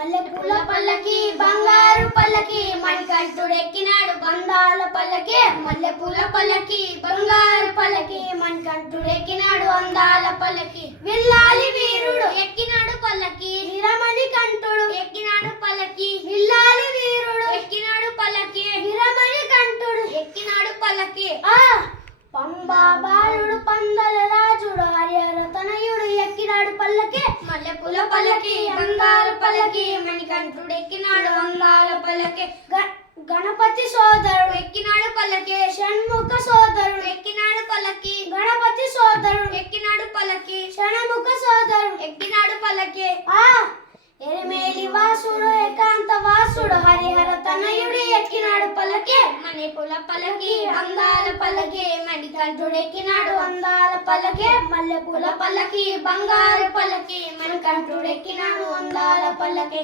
మల్లెపూల పల్లకి బంగారు పల్లకి మణికంఠుడెక్కినాడు అందాల పల్లకి. మల్లెపూల పల్లకి బంగారు పల్లకి మణికంఠుడెక్కినాడు అందాల పల్లకి. విల్లాలి వీరుడు ఎక్కినాడు పల్లకి వీరమణి కంఠుడు ఎక్కినాడు పల్లకి. విల్లాలి వీరుడు ఎక్కినాడు పల్లకి వీరమణి కంఠుడు ఎక్కినాడు పల్లకి. పంబా బాలుడు పందల రాజుడు హరిహర తనయుడు ఎక్కినాడు పల్లకి. మల్లెపూల పల్లకి బంగారు పల్లకి మణికంఠుడు ఎక్కినాడు అందాల పల్లకి. గణపతి సోదరుడు ఎక్కినాడు పల్లకి. షణ్ముఖ సోదరుడు ఎక్కినాడు పల్లకి. గణపతి సోదరుడు ఎక్కినాడు పల్లకి. షణ్ముఖ సోదరుడు ఎక్కినాడు పల్లకి. ఎరిమేలి వాసుడు ఏకాంత వాసుడు హరిహర తనయుడు ఎక్కినాడు పల్లకి. మల్లెపూల పల్లకి అందాల పల్లకి మణికంఠుడు ఎక్కినాడు అందాల పల్లకి. మల్లెపూల పల్లకి బంగారు పల్లకి మణికంఠుడు ఎక్కినాడు అందాల పల్లకి.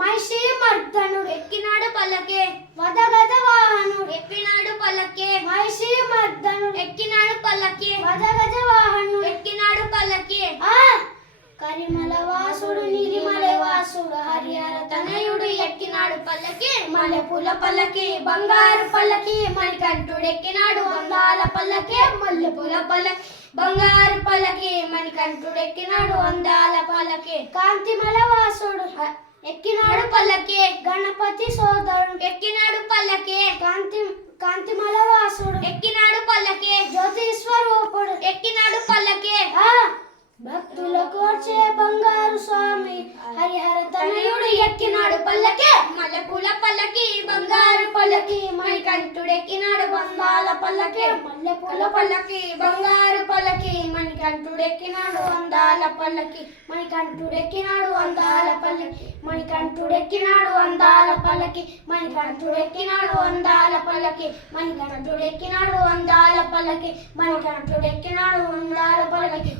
మహిషి మర్దనుడు ఎక్కినాడు పల్లకి. వదగజ వాహనుడు ఎక్కినాడు పల్లకి. మహిషి మర్దనుడు ఎక్కినాడు పల్లకి. వదగజ వాహనుడు ఎక్కినాడు పల్లకి. కరిమల వాసుడు నిర్మల వాసుడు హరిహర తనయుడు ఎక్కినాడు పల్లకి. మల్లెపూల పల్లకి బంగారు పల్లకి మణికంఠుడు ఎక్కినాడు అందాల పల్లకి. మల్లెపూల పల్లకి బంగారు పల్లకి మణికంఠుడు ఎక్కినాడు అందాల పల్లకి. కాంతిమల వాసుడు ఎక్కినాడు పల్లకి. గణపతి సోదరుడు ఎక్కినాడు పల్లకి. కాంతిమల వాసుడు ఎక్కినాడు పల్లకి. జ్యోతి స్వరూపుడు ఎక్కినాడు పల్లకి. భక్తుల కోర్చే బంగారు స్వామి హరిహర తనయుడు ఎక్కినాడు పల్లకి. మల్లెపూల పల్లకి బంగారు పల్లకి మణికంఠుడు ఎక్కినాడు అందాల పల్లకి. మల్లెపూల పల్లకి బంగారు పల్లకి మణికంఠుడు ఎక్కినాడు అందాల పల్లకి. మణికంఠుడు ఎక్కినాడు అందాల పల్లకి. మణికంఠుడు ఎక్కినాడు అందాల పల్లకి. మణికంఠుడు ఎక్కినాడు అందాల పల్లకి. మణికంఠుడు ఎక్కినాడు అందాల పల్లకి. మణికంఠుడు ఎక్కినాడు అందాల పల్లకి.